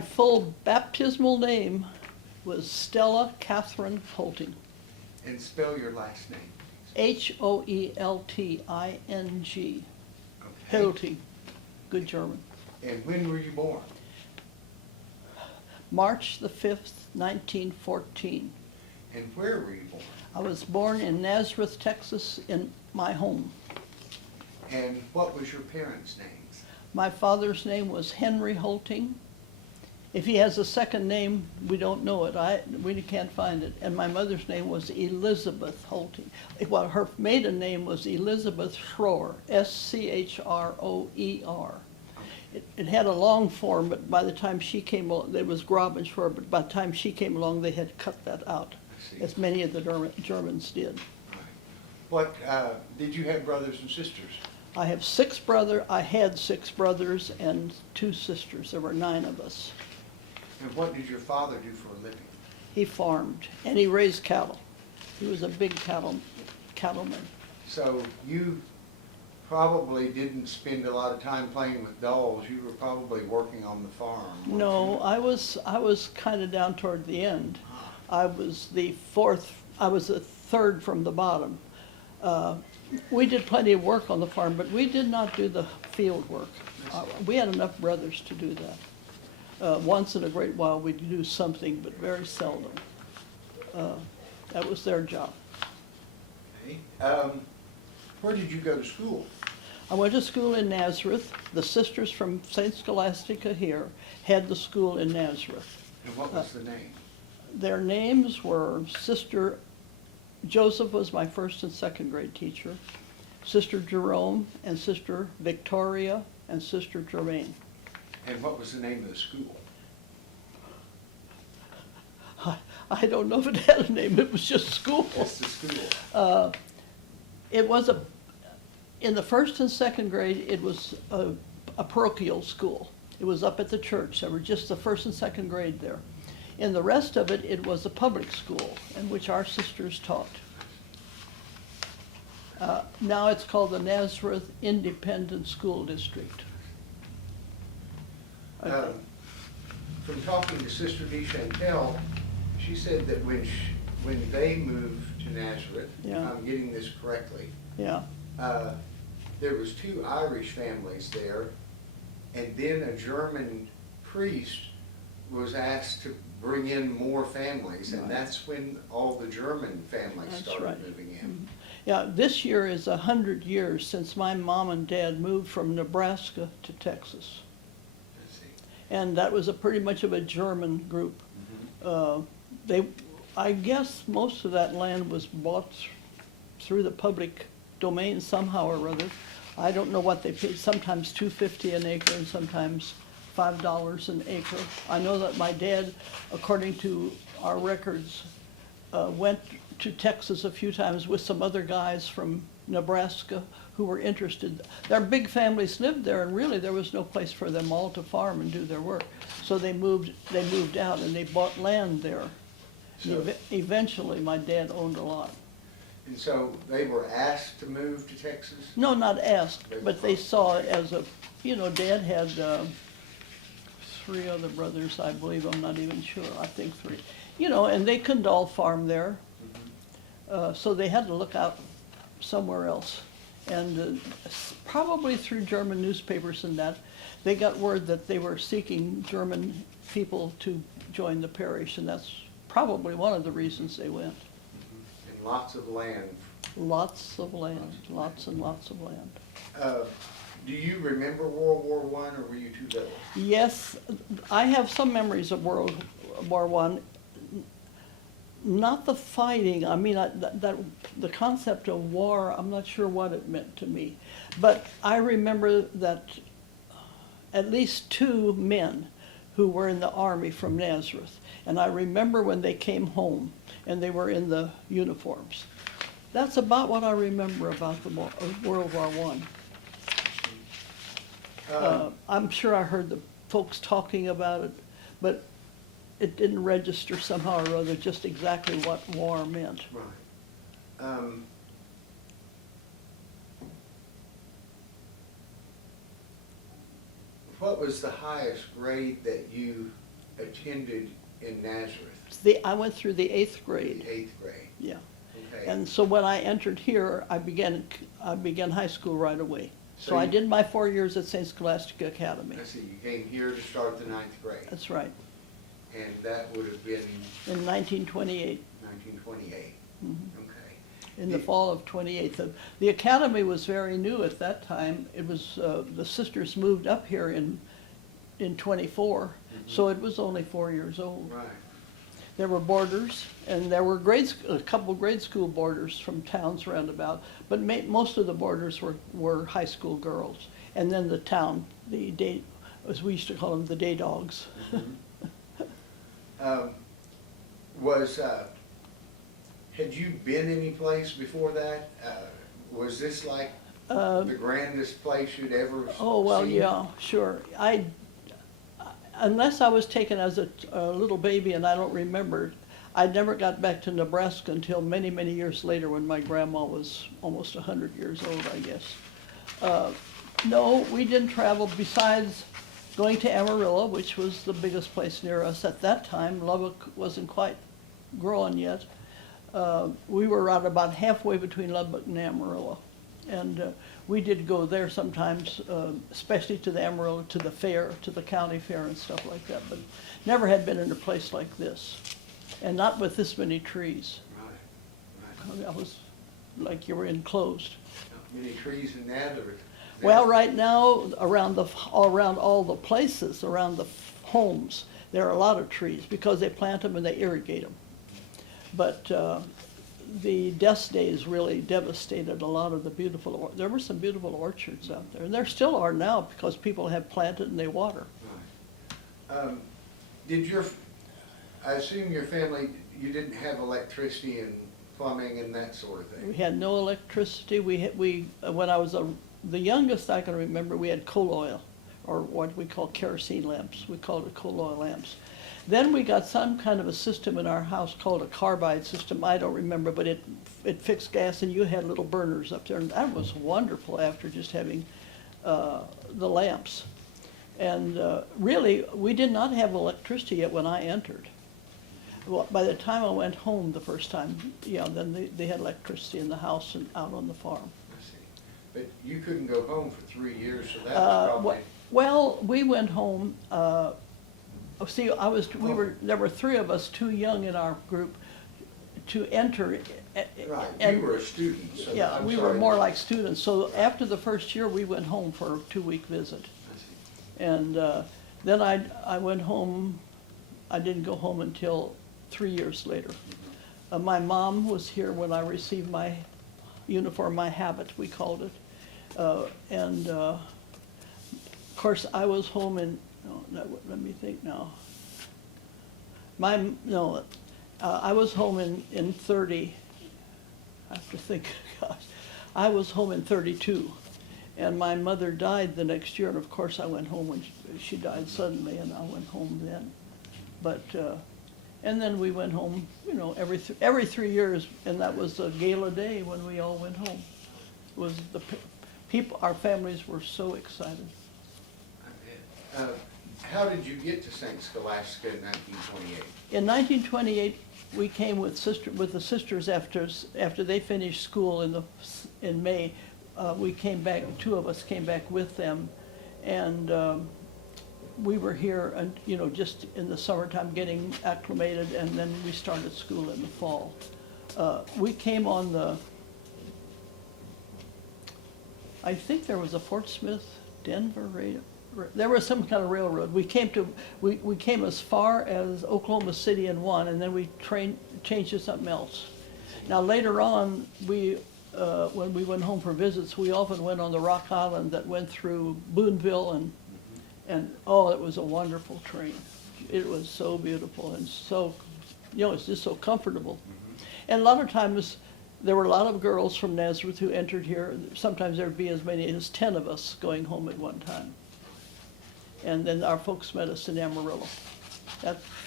My full baptismal name was Stella Catherine Hoelting. And spell your last name. Hoelting. Okay. Hoelting. Good German. And when were you born? March the 5th, 1914. And where were you born? I was born in Nazareth, Texas, in my home. And what was your parents' names? My father's name was Henry Hoelting. If he has a second name, we don't know it. We can't find it. And my mother's name was Elizabeth Hoelting. Well, her maiden name was Elizabeth Schroer, Schroer. It had a long form, but by the time she came along, it was Graben Schroer, but by the time she came along, they had cut that out, as many of the Germans did. What, did you have brothers and sisters? I had 6 brothers and 2 sisters. There were 9 of us. And what did your father do for a living? He farmed, and he raised cattle. He was a big cattleman. So you probably didn't spend a lot of time playing with dolls. You were probably working on the farm. No, I was kind of down toward the end. I was the third from the bottom. We did plenty of work on the farm, but we did not do the field work. We had enough brothers to do that. Once in a great while we'd do something, but very seldom. That was their job. Okay. Where did you go to school? I went to school in Nazareth. The sisters from St. Scholastica here had the school in Nazareth. And what was the name? Their names were Sister Joseph was my first and second grade teacher, Sister Jerome and Sister Victoria and Sister Germaine. And what was the name of the school? I don't know if it had a name, it was just school. Just the school. It was in the first and second grade, it was a parochial school. It was up at the church. There were just the first and second grade there. In the rest of it, it was a public school in which our sisters taught. Now it's called the Nazareth Independent School District. Okay. From talking to Sister DeChantel, she said that when they moved to Nazareth, Yeah. I'm getting this correctly, Yeah. there was 2 Irish families there, and then a German priest was asked to bring in more families, and Right. that's when all the German families That's started right. moving in. Yeah, this year is 100 years since my mom and dad moved from Nebraska to Texas. Let's see. And that was pretty much of a German group. I guess most of that land was bought through the public domain somehow or other. I don't know what they paid, sometimes $2.50 an acre and sometimes $5 an acre. I know that my dad, according to our records, went to Texas a few times with some other guys from Nebraska who were interested. Their big families lived there, and really there was no place for them all to farm and do their work. So they moved out and they bought land there. So- Eventually, my dad owned a lot. And so they were asked to move to Texas? No, not asked, but they saw it as Dad had 3 other brothers, I believe, I'm not even sure, I think 3. And they couldn't all farm there, so they had to look out somewhere else. And probably through German newspapers and that, they got word that they were seeking German people to join the parish, and that's probably one of the reasons they went. And lots of land. Lots of land, lots and lots of land. Do you remember World War I, or were you too little? Yes, I have some memories of World War I. Not the fighting. I mean, the concept of war, I'm not sure what it meant to me. But I remember that at least 2 men who were in the army from Nazareth. And I remember when they came home and they were in the uniforms. That's about what I remember about the World War I. I'm sure I heard the folks talking about it, but it didn't register somehow or other just exactly what war meant. Right. What was the highest grade that you attended in Nazareth, I went through the 8th grade, the 8th grade. yeah. Okay. And so when I entered here, I began high school right away. So I you- did my 4 years at St. Scholastic Academy. I see, you came here to start the 9th grade, That's right, and that would have been in 1928. 1928. Mhm. Okay. In the fall of 28. The academy was very new at that time. It was, the sisters moved up here in 24, so it was only 4 years old. Right. There were boarders, and there were a couple grade school boarders from towns roundabout, but most of the boarders were high school girls. And then the town, the day, as we used to call them, the day dogs. Had you been any place before that? Was this like the grandest place you'd ever seen? Oh, well, yeah, sure. Unless I was taken as a little baby and I don't remember, I never got back to Nebraska until many, many years later when my grandma was almost 100 years old, I guess. No, we didn't travel besides going to Amarillo, which was the biggest place near us at that time. Lubbock wasn't quite growing yet. We were around about halfway between Lubbock and Amarillo. And we did go there sometimes, especially to the Amarillo, to the fair, to the county fair and stuff like that, but never had been in a place like this. And not with this many trees. Right. That was like you were enclosed. Not many trees in Nazareth. Well, right now, around all the places, around the homes, there are a lot of trees because they plant them and they irrigate them. But the dust days really devastated a lot of the beautiful, there were some beautiful orchards out there. And there still are now because people have planted and they water. Right. I assume your family, you didn't have electricity and plumbing and that sort of We thing? had no electricity. When I was the youngest I can remember, we had coal oil, or what we call kerosene lamps. We called it coal oil lamps. Then we got some kind of a system in our house called a carbide system. I don't remember, but it fixed gas, and you had little burners up there, and that was wonderful after just having the lamps. And really, we did not have electricity yet when I entered. Well, by the time I went home the first time, yeah, then they had electricity in the house and out on the farm. I see. But you couldn't go home for 3 years, so that was probably... Well, we went home. See, there were 3 of us too young in our group to enter. Right, and, you were a student, so... Yeah, I'm we were sorry. more like students. So after the first year, we went home for a 2-week visit. I see. And then I went home. I didn't go home until 3 years later. My mom was here when I received my uniform, my habit, we called it. Of course, I was home in, let me think now. I was home in 30, I have to think, gosh. I was home in 32. And my mother died the next year, and of course I went home when she died suddenly, and I went home then. But, and then we went home, every 3 years, and that was a gala day when we all went home. It was our families were so excited. I bet. How did you get to St. Scholastica in 1928? In 1928, we came with the sisters after they finished school in May. We came back, 2 of us came back with them, and we were here, and just in the summertime getting acclimated, and then we started school in the fall. We came on I think there was a Fort Smith, Denver, there was some kind of railroad. We came as far as Oklahoma City in one, and then we changed to something else. Now later on, when we went home for visits, we often went on the Rock Island that went through Boonville, and oh, it was a wonderful train. It was so beautiful and so, it's just so comfortable. And a lot of times, there were a lot of girls from Nazareth who entered here. Sometimes there'd be as many as 10 of us going home at one time. And then our folks met us in Amarillo.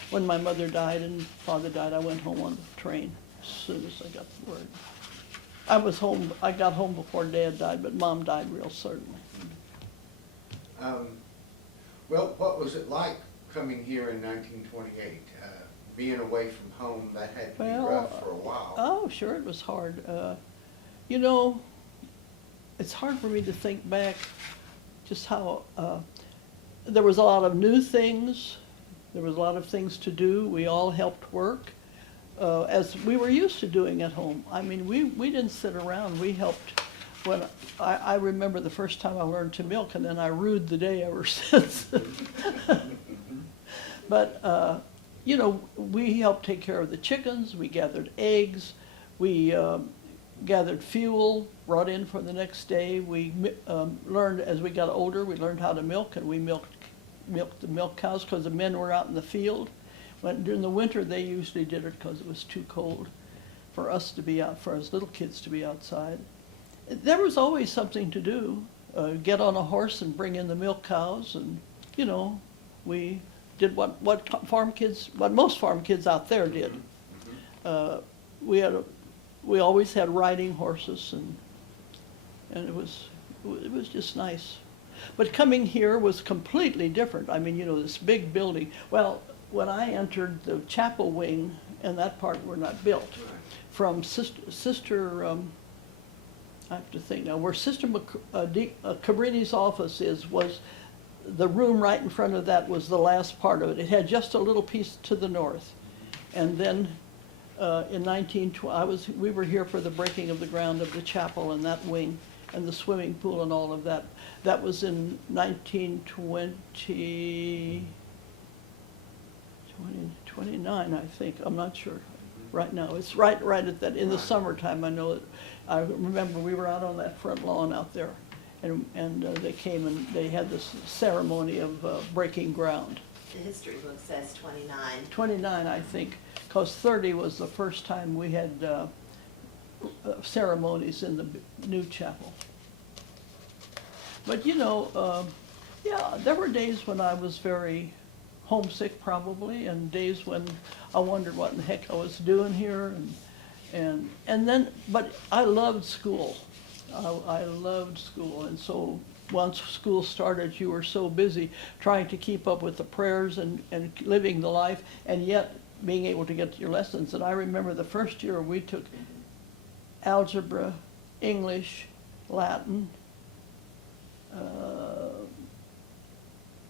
When my mother died and father died, I went home on the train as soon as I got the word. I got home before Dad died, but Mom died real suddenly. Well, what was it like coming here in 1928? Being away from home, that had to be Well, rough for a while. Oh, sure, it was hard. You know, it's hard for me to think back just how, there was a lot of new things. There was a lot of things to do. We all helped work, as we were used to doing at home. I mean, we didn't sit around. We helped. When I remember the first time I learned to milk, and then I rued the day ever since. But, you know, we helped take care of the chickens. We gathered eggs. We gathered fuel, brought in for the next day. We learned, as we got older, we learned how to milk, and we milked the milk cows because the men were out in the field. During the winter, they usually did it because it was too cold for us to be out, for us little kids to be outside. There was always something to do. Get on a horse and bring in the milk cows, and you know, we did what most farm kids out there did. We always had riding horses, and it was just nice. But coming here was completely different. I mean, you know, this big building. Well, when I entered the chapel wing, and that part were not built, from Sister I have to think now, where Sister Cabrini's office was the room right in front of that was the last part of it. It had just a little piece to the north. And then in 1912, we were here for the breaking of the ground of the chapel and that wing and the swimming pool and all of that. That was in 1929, I think. I'm not sure right now. It's right at that, in the summertime, I know it. I remember we were out on that front lawn out there, and they came and they had this ceremony of breaking ground. The history book says 29. 29, I think, because 30 was the first time we had ceremonies in the new chapel. But you know, yeah, there were days when I was very homesick probably, and days when I wondered what in the heck I was doing here, and then, but I loved school. I loved school, and so once school started, you were so busy trying to keep up with the prayers and living the life, and yet being able to get to your lessons. And I remember the first year we took algebra, English, Latin,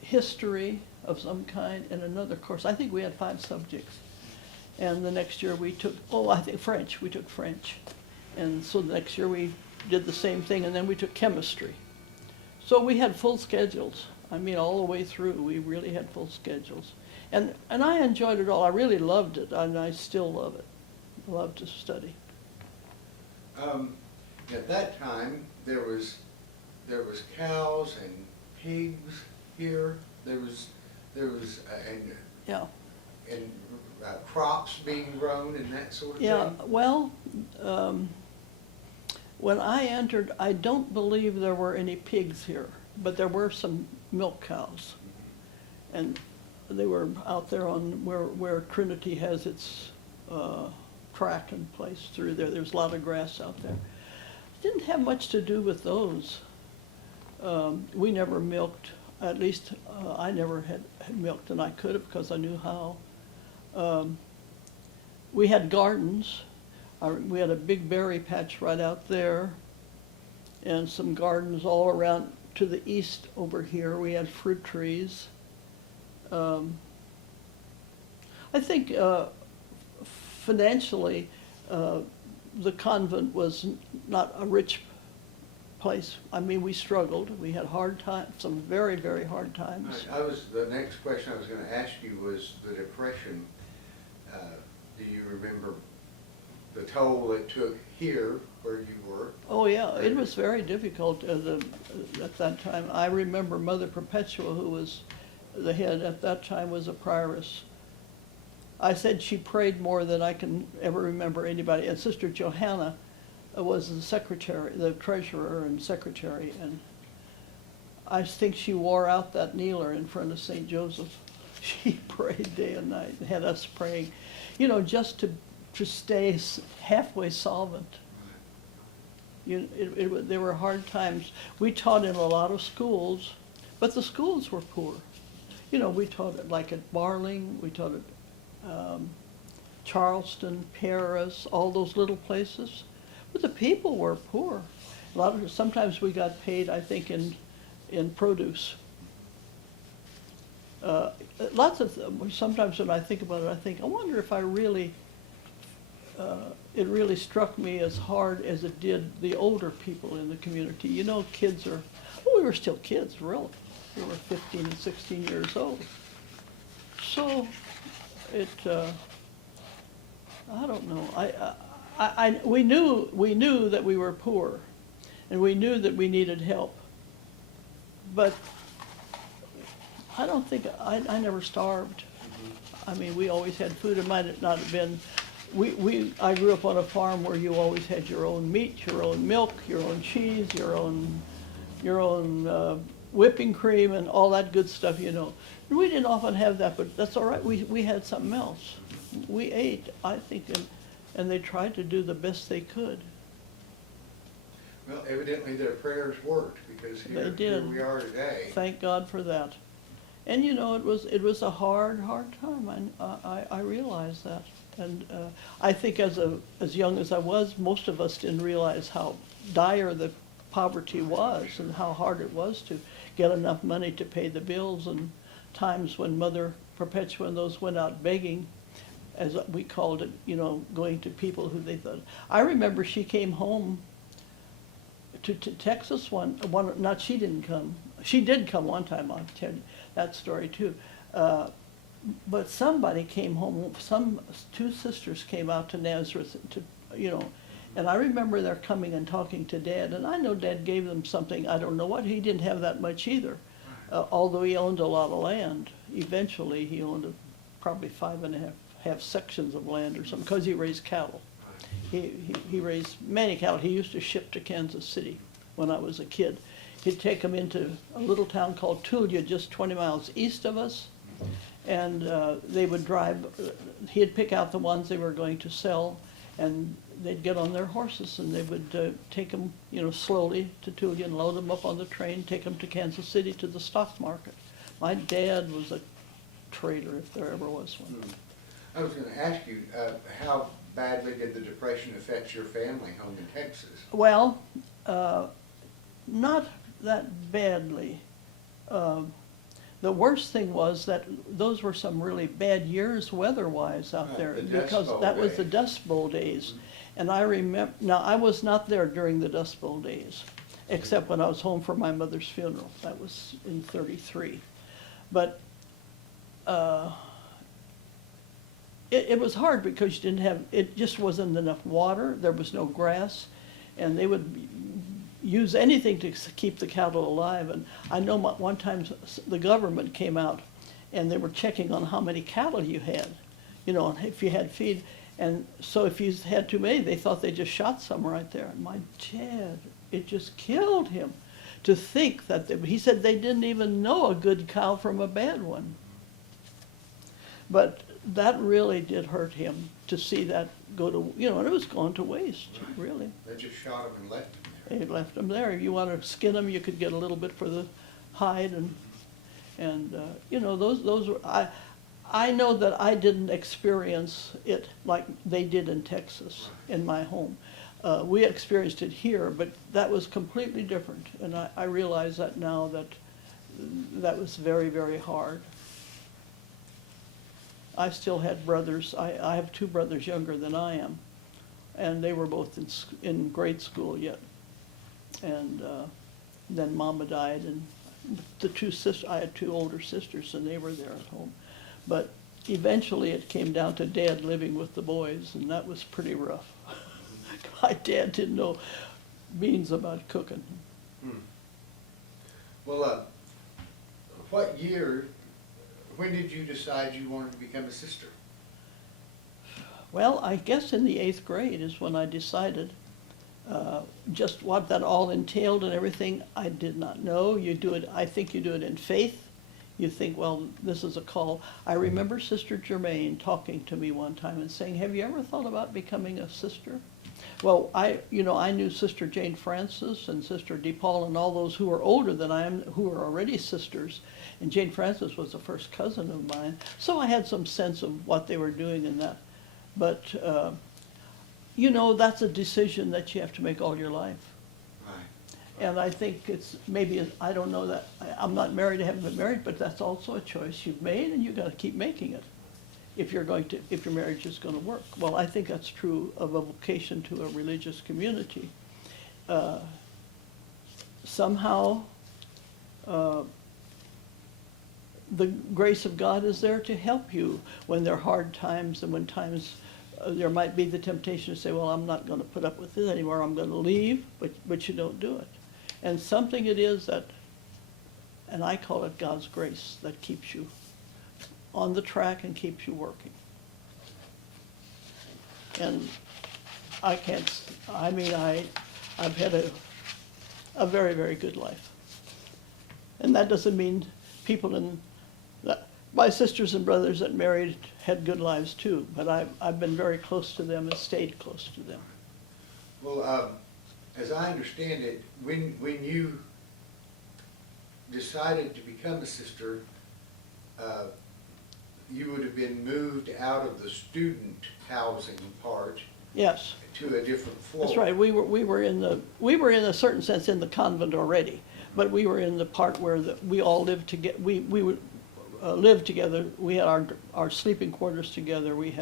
history of some kind, and another course. I think we had 5 subjects. And the next year we took, I think French, we took French. And so the next year we did the same thing, and then we took chemistry. So we had full schedules. I mean, all the way through, we really had full schedules. And I enjoyed it all. I really loved it, and I still love it. I love to study. At that time, there was cows and pigs here. There was Yeah. and crops being grown and that sort of Yeah, thing. well, when I entered, I don't believe there were any pigs here, but there were some milk cows. And they were out there on where Trinity has its track and place through there. There's a lot of grass out there. Didn't have much to do with those. We never milked, at least I never had milked, and I could have because I knew how. We had gardens. We had a big berry patch right out there, and some gardens all around to the east over here. We had fruit trees. I think financially, the convent was not a rich place. I mean, we struggled. We had hard times, some very, very hard times. The next question I was going to ask you was the Depression. Do you remember the toll it took here where you were? Oh, yeah, it was very difficult at that time. I remember Mother Perpetua, who was the head at that time, was a prioress. I said she prayed more than I can ever remember anybody. And Sister Johanna was the secretary, the treasurer and secretary, and I think she wore out that kneeler in front of St. Joseph. She prayed day and night and had us praying, you know, just to stay halfway solvent. There were hard times. We taught in a lot of schools, but the schools were poor. You know, we taught it like at Barling, we taught it Charleston, Paris, all those little places. But the people were poor. Sometimes we got paid, I think, in produce. Lots of sometimes when I think about it, I think, I wonder if I really, it really struck me as hard as it did the older people in the community. You know, kids are, well, we were still kids, really. We were 15 and 16 years old. So it, I don't know. We knew that we were poor, and we knew that we needed help. But I don't think, I never starved. I mean, we always had food. It might not have been, I grew up on a farm where you always had your own meat, your own milk, your own cheese, your own whipping cream and all that good stuff, you know. And we didn't often have that, but that's all right. We had something else. We ate, I think, and they tried to do the best they could. Well, evidently their prayers worked, because They here did. we are today. Thank God for that. And you know, it was a hard time. I realize that. And I think as young as I was, most of us didn't realize how dire the poverty was and how hard it was to get enough money to pay the bills, and times when Mother Perpetua and those went out begging, as we called it, you know, going to people who they thought. I remember she came home to Texas not she didn't come. She did come one time, I'll tell you that story too. But somebody came home, two sisters came out to Nazareth you know, and I remember they're coming and talking to Dad, and I know Dad gave them something, I don't know what, he didn't have that much either. Although he owned a lot of land. Eventually he owned probably 5.5 sections of land or something, because he raised cattle. He raised many cattle. He used to ship to Kansas City when I was a kid. He'd take them into a little town called Tulia, just 20 miles east of us, and they would drive, he'd pick out the ones they were going to sell, and they'd get on their horses, and they would take them, you know, slowly to Tulia and load them up on the train, take them to Kansas City to the stock market. My dad was a trader, if there ever was one. I was going to ask you, how badly did the Depression affect your family home in Texas? Well, not that badly. The worst thing was that those were some really bad years weather-wise out there, The Dust because Bowl that was the days. Dust Bowl days. And I remember, now I was not there during the Dust Bowl days, except when I was home for my mother's funeral. That was in '33. But it was hard because you didn't have, it just wasn't enough water, there was no grass, and they would use anything to keep the cattle alive. And I know one time the government came out and they were checking on how many cattle you had, you know, and if you had feed. And so if you had too many, they thought they just shot some right there. And my dad, it just killed him to think that, he said they didn't even know a good cow from a bad one. But that really did hurt him to see that go to, you know, and it was going to waste, really. They just shot them and left them there. They left them there. If you want to skin them, you could get a little bit for the hide, and you know, those were, I know that I didn't experience it like they did in Texas, in my home. We experienced it here, but that was completely different, and I realize that now, that was very, very hard. I still had brothers. I have 2 brothers younger than I am, and they were both in grade school yet. And then Mama died, and the 2 sisters, I had 2 older sisters, and they were there at home. But eventually it came down to Dad living with the boys, and that was pretty rough. My dad didn't know beans about cooking. Well, what year, when did you decide you wanted to become a sister? Well, I guess in the 8th grade is when I decided. Just what that all entailed and everything, I did not know. You do it, I think you do it in faith. You think, well, this is a call. I remember Sister Germaine talking to me one time and saying, have you ever thought about becoming a sister? Well, I knew Sister Jane Francis and Sister DePaul and all those who were older than I am, who were already sisters. And Jane Francis was the first cousin of mine, so I had some sense of what they were doing in that. But, that's a decision that you have to make all your life. Right. And I think it's maybe, I don't know that, I'm not married, I haven't been married, but that's also a choice you've made, and you've got to keep making it if your marriage is going to work. Well, I think that's true of a vocation to a religious community. Somehow, the grace of God is there to help you when there are hard times, and when times there might be the temptation to say, well, I'm not going to put up with this anymore, I'm going to leave, but you don't do it. And something it is that, and I call it God's grace, that keeps you on the track and keeps you working. And I've had a very, very good life. And that doesn't mean my sisters and brothers that married had good lives too, but I've been very close to them and stayed close to them. Well, as I understand it, when you decided to become a sister, you would have been moved out of the student housing part. Yes. To a different floor. That's right. We were in a certain sense in the convent already, but we were in the part where we all lived together. We would live together. We had our sleeping quarters together. We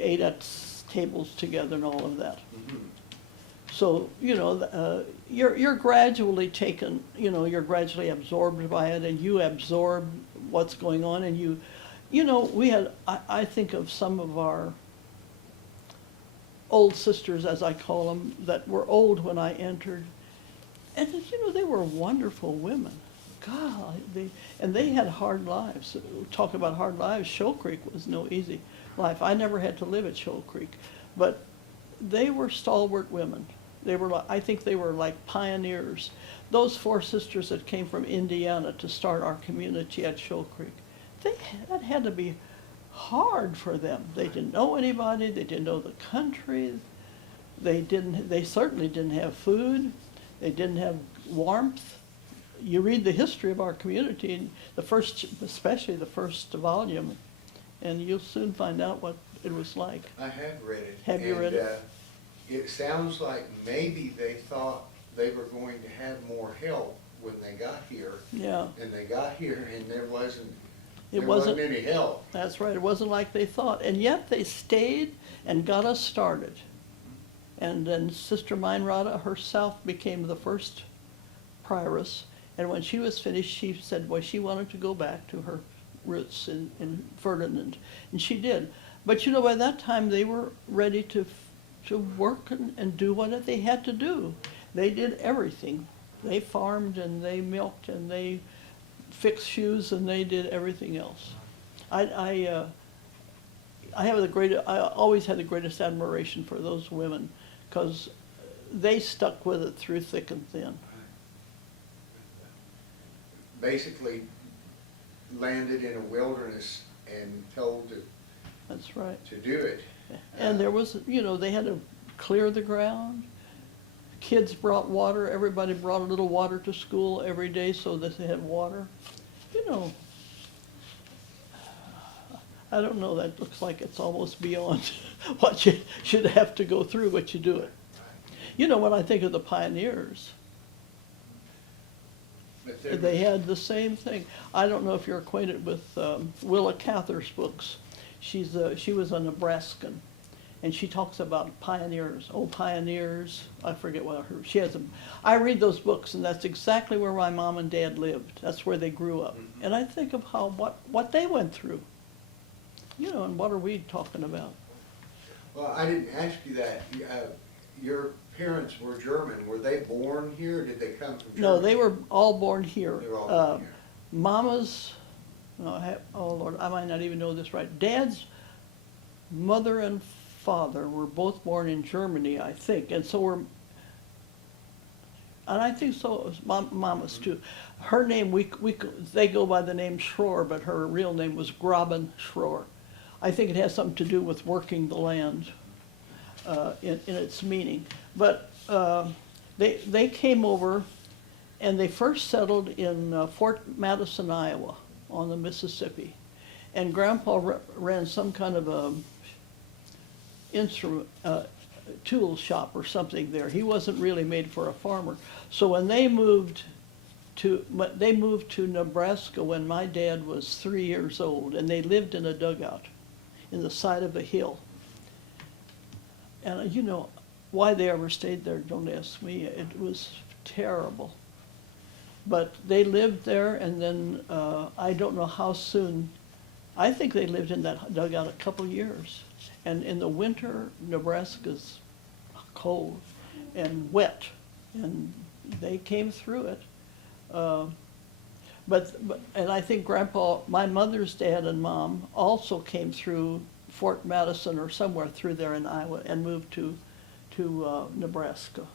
ate at tables together and all of that. Mm-hmm. So you're gradually taken. You're gradually absorbed by it, and you absorb what's going on, and we had. I think of some of our old sisters, as I call them, that were old when I entered, and they were wonderful women. God, they had hard lives. Talk about hard lives. Shoal Creek was no easy life. I never had to live at Shoal Creek, but they were stalwart women. I think they were like pioneers. Those 4 sisters that came from Indiana to start our community at Shoal Creek, that had to be hard for them. They didn't know anybody. They didn't know the country. They certainly didn't have food. They didn't have warmth. You read the history of our community, and especially the first volume, and you'll soon find out what it was like. I have read it. Have you read it? It sounds like maybe they thought they were going to have more help when they got here. Yeah. And they got here and there wasn't any help. That's right. It wasn't like they thought. And yet they stayed and got us started. And then Sister Meinrada herself became the first prioress. And when she was finished, she said, well, she wanted to go back to her roots in Ferdinand. And she did. But by that time they were ready to work and do what they had to do. They did everything. They farmed and they milked and they fixed shoes and they did everything else. I always had the greatest admiration for those women because they stuck with it through thick and thin. Basically landed in a wilderness and told to. That's right. To do it. And there was, they had to clear the ground. Kids brought water. Everybody brought a little water to school every day so that they had water. I don't know, that looks like it's almost beyond what you should have to go through, but you do it. When I think of the pioneers, they had the same thing. I don't know if you're acquainted with Willa Cather's books. She was a Nebraskan, and she talks about pioneers. Oh, pioneers! I forget she has them. I read those books, and that's exactly where my mom and dad lived. That's where they grew up, and I think of what they went through. And what are we talking about? Well, I didn't ask you that. Your parents were German. Were they born here, or did they come from Germany? No, they were all born here. They were all born here. Mama's, oh Lord, I might not even know this right. Dad's mother and father were both born in Germany, I think, and I think so it was Mama's too. Her name, they go by the name Schroer, but her real name was Graben Schroer. I think it has something to do with working the land. in its meaning. But they came over, and they first settled in Fort Madison, Iowa, on the Mississippi. And Grandpa ran some kind of a instrument, tool shop or something there. He wasn't really made for a farmer. So when they moved to Nebraska when my dad was 3 years old, and they lived in a dugout in the side of a hill. And you know, why they ever stayed there, don't ask me. It was terrible. But they lived there, and then I don't know how soon. I think they lived in that dugout a couple years. And in the winter, Nebraska's cold and wet, and they came through it. And I think Grandpa, my mother's dad and mom also came through Fort Madison or somewhere through there in Iowa and moved to Nebraska.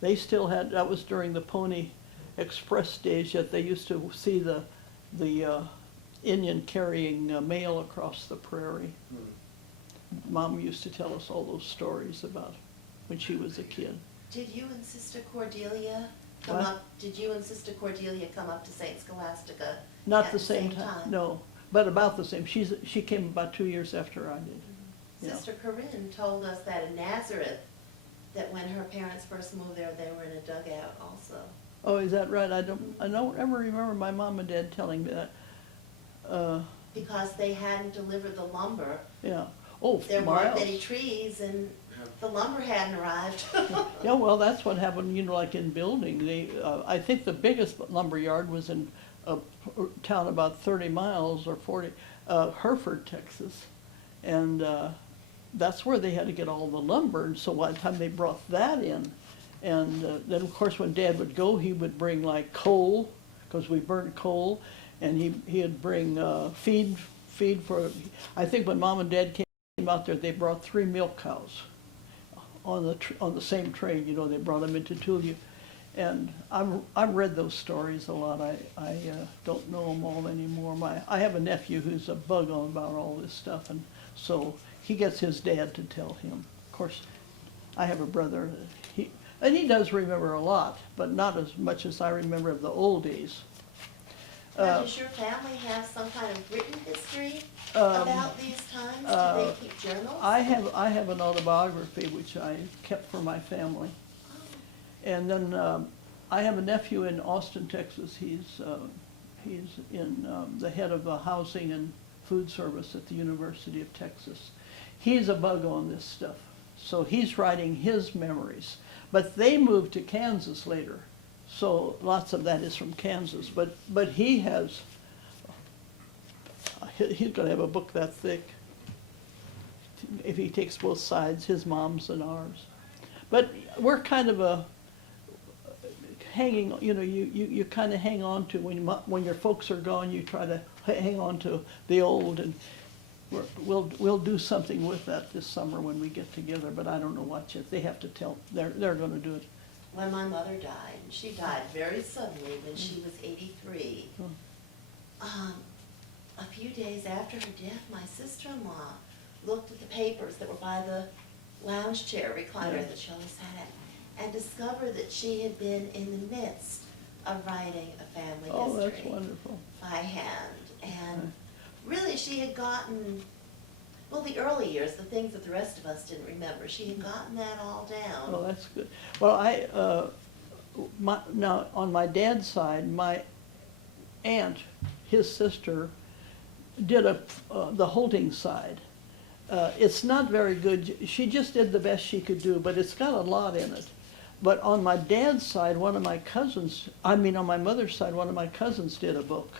They still had, that was during the Pony Express days, yet they used to see the Indian carrying mail across the prairie. Mom used to tell us all those stories about when she was a kid. Did you and Sister Cordelia come What? up? Did you and Sister Cordelia come up to St. Scholastica Not at the same time, time? no, but about the same. She came about 2 years after I did. Yeah. Sister Corinne told us that in Nazareth, that when her parents first moved there, they were in a dugout also. Oh, is that right? I don't ever remember my mom and dad telling me that. Because they hadn't delivered the lumber. Yeah. Oh, There weren't miles. any trees and the lumber hadn't arrived. Yeah, well, that's what happened, you know, like in building. I think the biggest lumber yard was in a town about 30 miles or 40, Hereford, Texas. And that's where they had to get all the lumber. And so by the time they brought that in, and then of course when Dad would go, he would bring like coal, because we burned coal, and he'd bring feed for, I think when Mom and Dad came out there, they brought 3 milk cows on the same train. You know, they brought them into Tulia. And I've read those stories a lot. I don't know them all anymore. I have a nephew who's a bug on about all this stuff, and so he gets his dad to tell him. Of course, I have a brother, and he does remember a lot, but not as much as I remember of the old days. Now, does your family have some kind of written history about these times? Do they keep journals? I have an autobiography which I kept for my family. And then I have a nephew in Austin, Texas. He's in the head of the housing and food service at the University of Texas. He's a bug on this stuff, so he's writing his memories. But they moved to Kansas later, so lots of that is from Kansas. But he has, he's going to have a book that thick if he takes both sides, his mom's and ours. But we're kind of a hanging, you know, you kind of hang on to, when your folks are gone, you try to hang on to the old, and we'll do something with that this summer when we get together, but I don't know what yet. They have to tell, they're going to do it. When my mother died, and she died very suddenly when she was 83. A few days after her death, my sister-in-law looked at the papers that were by the lounge chair recliner that she always had, and discovered that she had been in the midst of writing a family Oh, history that's wonderful. by hand. And really, she had gotten, well, the early years, the things that the rest of us didn't remember, she had gotten that all down. Oh, that's good. Well, now, on my dad's side, my aunt, his sister, did the Hoelting side. It's not very good. She just did the best she could do, but it's got a lot in it. But on my dad's side, one of my cousins, on my mother's side, one of my cousins did a book.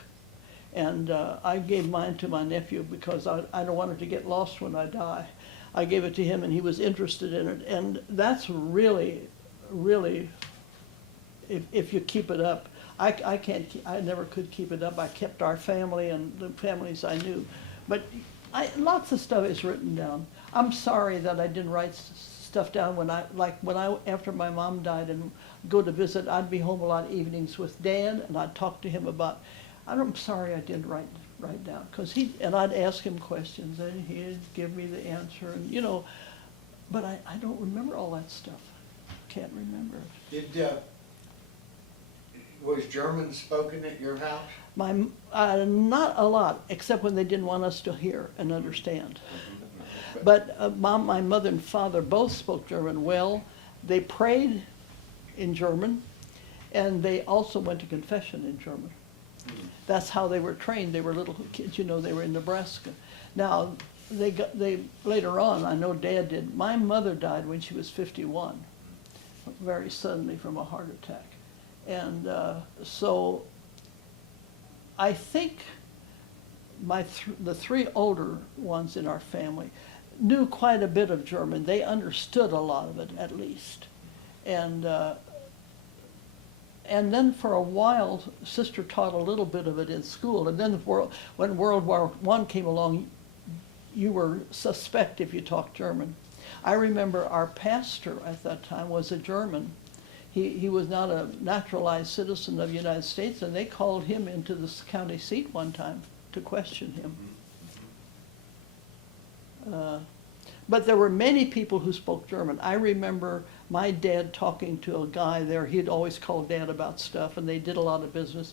And I gave mine to my nephew because I don't want it to get lost when I die. I gave it to him, and he was interested in it. And that's really, really, if you keep it up. I never could keep it up. I kept our family and the families I knew. But lots of stuff is written down. I'm sorry that I didn't write stuff down after my mom died and go to visit. I'd be home a lot of evenings with Dad, and I'd talk to him about, I'm sorry I didn't write down, and I'd ask him questions, and he'd give me the answer. And you know, But I don't remember all that stuff. Can't remember. Was German spoken at your house? Not a lot, except when they didn't want us to hear and understand. But my mother and father both spoke German well. They prayed in German, and they also went to confession in German. That's how they were trained. They were little kids, they were in Nebraska. Now, they later on, I know Dad did. My mother died when she was 51, very suddenly from a heart attack. And so I think the three older ones in our family knew quite a bit of German. They understood a lot of it, at least. And then for a while, Sister taught a little bit of it in school. And then when World War I came along, you were suspect if you talked German. I remember our pastor at that time was a German. He was not a naturalized citizen of the United States, and they called him into the county seat one time to question him. But there were many people who spoke German. I remember my dad talking to a guy there. He'd always call Dad about stuff, and they did a lot of business.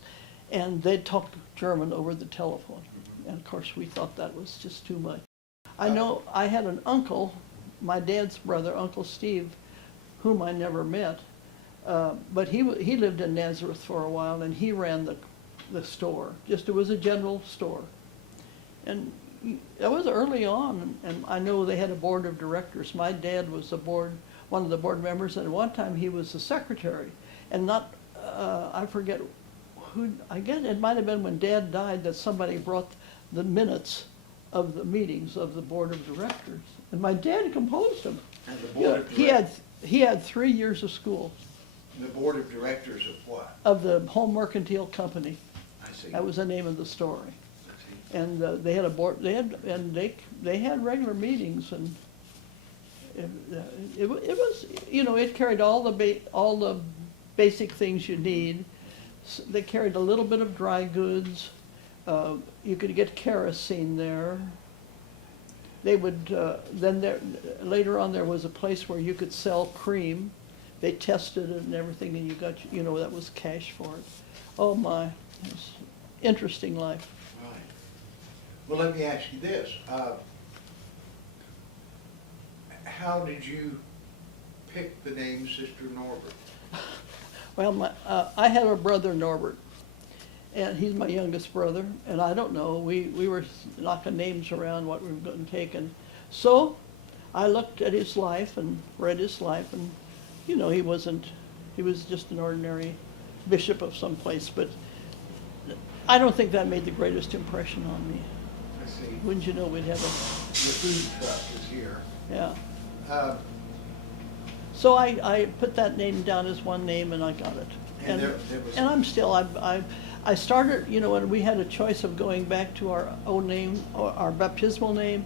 And they'd talk German over the telephone. And of course, we thought that was just too much. I know I had an uncle, my dad's brother, Uncle Steve, whom I never met. But he lived in Nazareth for a while, and he ran the store. It was a general store. And that was early on, and I know they had a board of directors. My dad was one of the board members, and at one time he was the secretary. And I forget who, I guess it might have been when Dad died that somebody brought the minutes of the meetings of the board of directors. And my dad composed them. And the board of directors? He had 3 years of school. The board of directors of what? Of the Home Mercantile Company. I see. That was the name of the story. I see. And they had a board. They had regular meetings, and it was it carried all the basic things you need. They carried a little bit of dry goods. You could get kerosene there. They would later on there was a place where you could sell cream. They tested it and everything, and you got that was cash for it. Oh my, it was interesting life. Right. Well, let me ask you this. How did you pick the name Sister Norbert? Well, I had a brother, Norbert, and he's my youngest brother, and I don't know, we were knocking names around what we were going to take, and so I looked at his life and read his life, and he was just an ordinary bishop of some place, but I don't think that made the greatest impression on me. I see. Wouldn't you know we'd have The food truck is here. yeah. Uh, So I put that name down as one name, and I got it. And there was- I'm still, I started, when we had a choice of going back to our old name, or our baptismal name.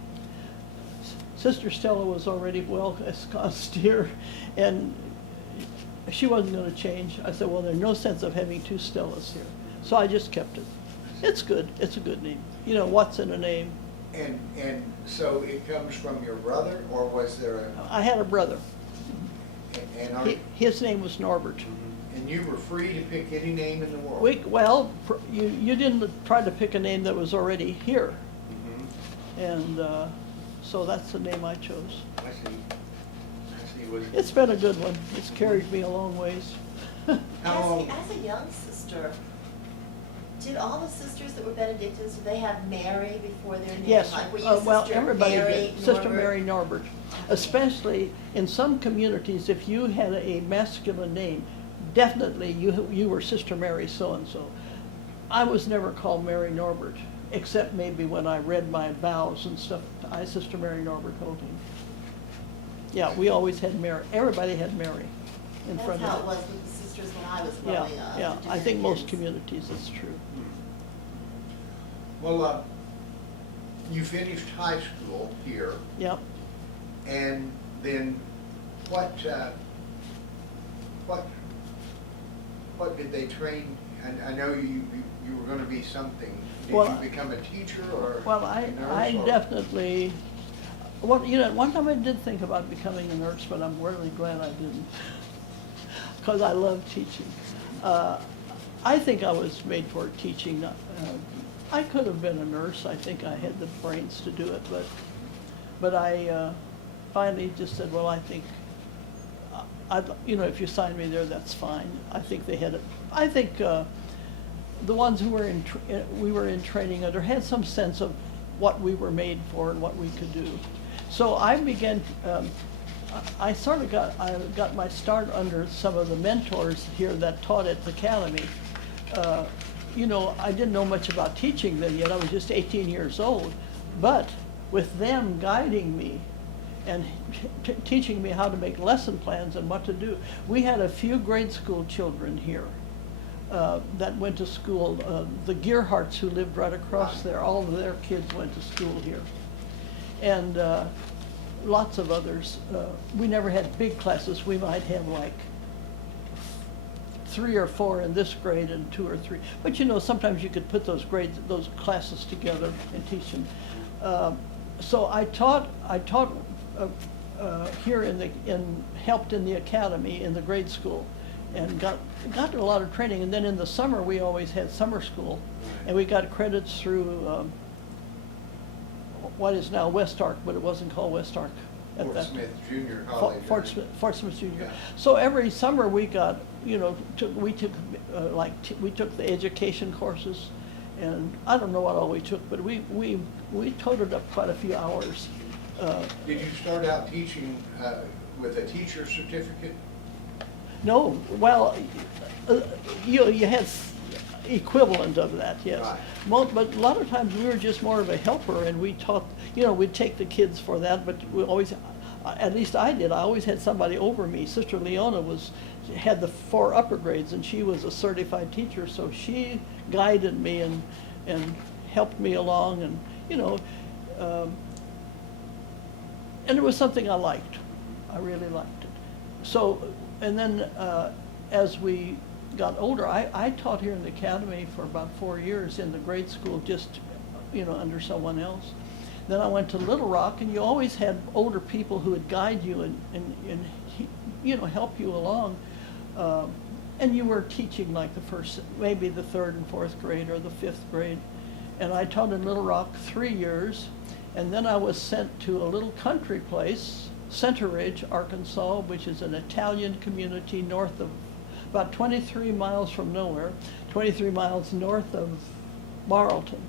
Sister Stella was already well austere, and she wasn't going to change. I said, well, there's no sense of having two Stellas here. So I just kept it. It's good. It's a good name. What's in a name? And so it comes from your brother, or was there a? I had a brother. And His name was Norbert. and you were free to pick any name in the world? You didn't try to pick a name that was already here. Mhm. And so that's the name I chose. I see. It's been a good one. It's carried me a long ways. How long? As a young sister, did all the sisters that were Benedictines, did they have Mary before their name? Yes, Like, were you well, Sister everybody Mary did. Sister Norbert? Mary Norbert. Especially in some communities, if you had a masculine name, definitely you were Sister Mary so-and-so. I was never called Mary Norbert, except maybe when I read my vows and stuff. I, Sister Mary Norbert Hoelting. Yeah, we always had Mary. Everybody had Mary in That's front how it of was with the sisters when I was it. growing Yeah, up. yeah. the I think most Dominicans. communities, it's true. Well, you finished high school here, Yep. and then what did they train? And I know you were going to be something. Did Well, you become a teacher or Well, a nurse? I or- definitely, Well, one time I did think about becoming a nurse, but I'm really glad I didn't, because I love teaching. I think I was made for teaching. I could have been a nurse. I think I had the brains to do it, but I finally just said, well, I think, if you sign me there, that's fine. I think they had it. I think the ones who were we were in training under had some sense of what we were made for and what we could do. So I began. I sort of got my start under some of the mentors here that taught at the academy. I didn't know much about teaching then yet. I was just 18 years old, but with them guiding me and teaching me how to make lesson plans and what to do. We had a few grade school children here that went to school. The Gearharts who lived right across there, all of their kids went to school here. And lots of others. We never had big classes. We might have like 3 or 4 in this grade and 2 or 3. But sometimes you could put those classes together and teach them. So I taught here helped in the academy in the grade school, and got a lot of training. And then in the summer we always had summer school, and we got credits through what is now West Ark, but it wasn't called West Ark at Fort that. Smith Junior College. Fort Smith Junior. Yeah. So every summer we got, we took the education courses, and I don't know what all we took, but we totaled up quite a few hours. Did you start out teaching with a teacher certificate? No, well, you had equivalent of that, yes. Right. But a lot of times we were just more of a helper, and we taught, we'd take the kids for that, but we always, at least I did, I always had somebody over me. Sister Leona had the 4 upper grades, and she was a certified teacher, so she guided me and helped me along, and, and it was something I liked. I really liked it. So, and then as we got older, I taught here in the academy for about 4 years in the grade school, just, under someone else. Then I went to Little Rock, and you always had older people who would guide you and help you along. And you were teaching like maybe the 3rd and 4th grade or the 5th grade. And I taught in Little Rock 3 years, and then I was sent to a little country place, Center Ridge, Arkansas, which is an Italian community north of, about 23 miles from nowhere, 23 miles north of Marlton.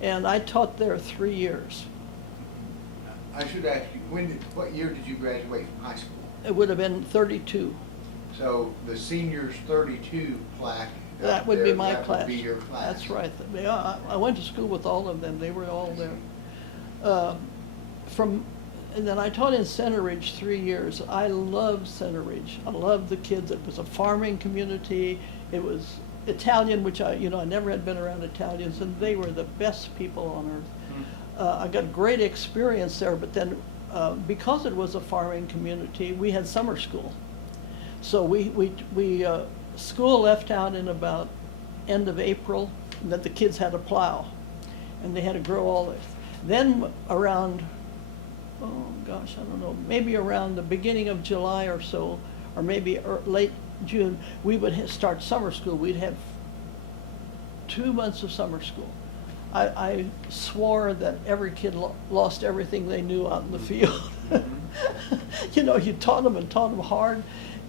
And I taught there 3 years. I should ask you, what year did you graduate from high school? It would have been 32. So the seniors 32 plaque. That would be my that class. Would be your class. That's right. Yeah, I went to school with all of them. They were all there. And then I taught in Center Ridge 3 years. I loved Center Ridge. I loved the kids. It was a farming community. It was Italian, which I never had been around Italians, and they were the best people on earth. I got great experience there, but then because it was a farming community, we had summer school. So school left out in about end of April, and then the kids had to plow, and they had to grow all this. Then around, oh gosh, I don't know, maybe around the beginning of July or so, or maybe late June, we would start summer school. We'd have 2 months of summer school. I swore that every kid lost everything they knew out in the field. You taught them hard,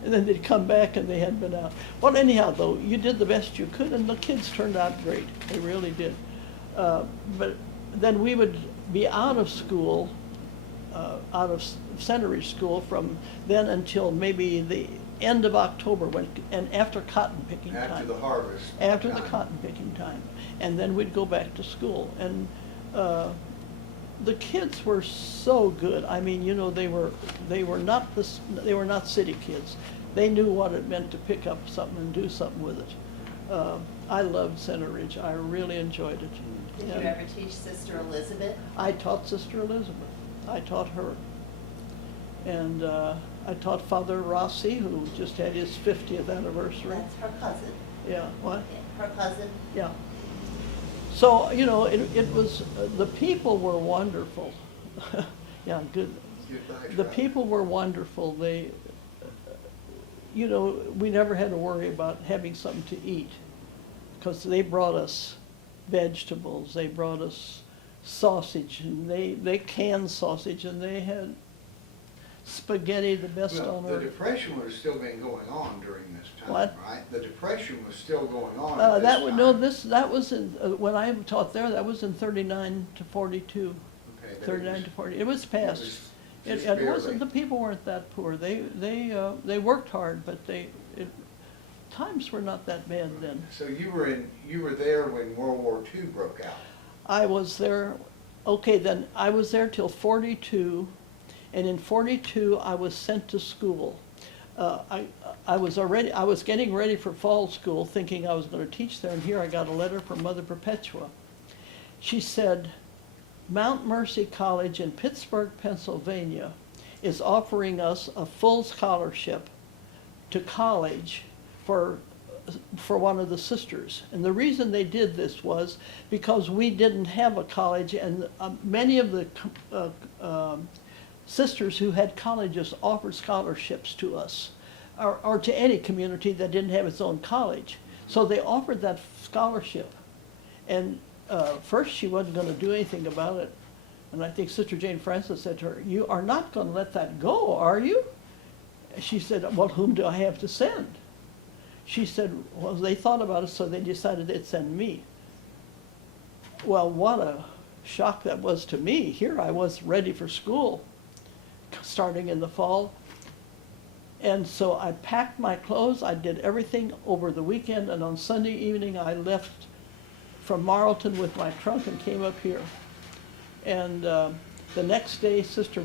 and then they'd come back and they hadn't been out. Well, anyhow, though, you did the best you could, and the kids turned out great. They really did. But then we would be out of school, out of Center Ridge school from then until maybe the end of October, and after cotton picking time. After the harvest. After the time. cotton picking time. And then we'd go back to school. And the kids were so good. I mean, they were not city kids. They knew what it meant to pick up something and do something with it. I loved Center Ridge. I really enjoyed it. Did you ever teach Sister Elizabeth? I taught Sister Elizabeth. I taught her. And I taught Father Rossi, who just had his 50th anniversary. That's her cousin. Yeah, what? Her cousin. Yeah. So, it was, the people were wonderful. Yeah, good. Goodbye, The Trout. people were wonderful. They, you know, we never had to worry about having something to eat, because they brought us vegetables, they brought us sausage, and they canned sausage, and they had spaghetti, the best Well, on the earth. Depression would have still been going on during this time, What? right? The Depression was still going on at this That would, no, time. that was in, when I taught there, that was in 39 to 42, Okay, but it 39 was- to 40, it was it past. was It, just it wasn't, the barely. people weren't that poor, they worked hard, but times were not that bad then. So you were there when World War II broke out. I was there, okay, then I was there till 42, and in 42 I was sent to school. I was getting ready for fall school, thinking I was going to teach there, and here I got a letter from Mother Perpetua. She said, Mount Mercy College in Pittsburgh, Pennsylvania is offering us a full scholarship to college for one of the sisters. And the reason they did this was because we didn't have a college, and many of the sisters who had colleges offered scholarships to us, or to any community that didn't have its own college. So they offered that scholarship. And first she wasn't going to do anything about it. And I think Sister Jane Francis said to her, "You are not going to let that go, are you?" She said, "Well, whom do I have to send?" She said, well, they thought about it, so they decided they'd send me. Well, what a shock that was to me. Here I was ready for school, starting in the fall. And so I packed my clothes, I did everything over the weekend, and on Sunday evening I left from Marlton with my trunk and came up here. And the next day, Sister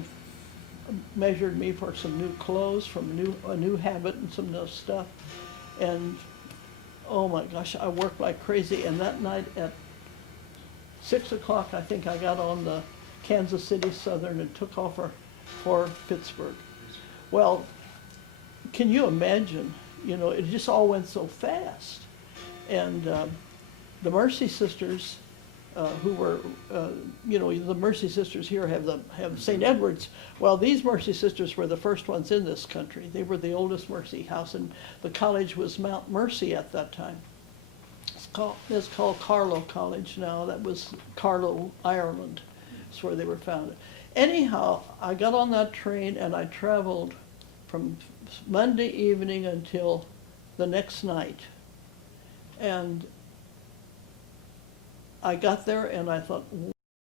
measured me for some new clothes, from a new habit and some new stuff. And oh my gosh, I worked like crazy. And that night at 6 o'clock, I think I got on the Kansas City Southern and took off for Pittsburgh. Well, can you imagine? You know, it just all went so fast. And the Mercy Sisters, who were, you know, the Mercy Sisters here have St. Edward's. Well, these Mercy Sisters were the first ones in this country. They were the oldest Mercy house, and the college was Mount Mercy at that time. It's called Carlow College now. That was Carlow, Ireland. That's where they were founded. Anyhow, I got on that train and I traveled from Monday evening until the next night. And I got there and I thought,